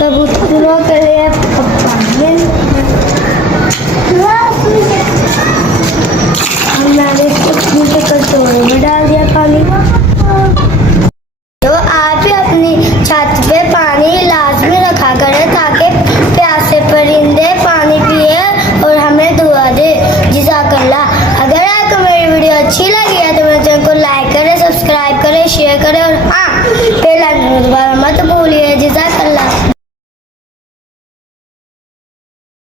कबूतरों के लिए पानी मैंने इसको कटोरे में डाल दिया पानी। तो आप भी अपनी छत पे पानी लाजमी रखा करें ताकि प्यासे परिंदे पानी पिए और हमें दुआ दे। जिज़ाकल्लाह। अगर आपको मेरी वीडियो अच्छी लगी है तो मेरे चैनल को लाइक करें, सब्सक्राइब करें, शेयर करें और हाँ बेल आइकन दबाना मत भूलिए। जिज़ाकल्लाह।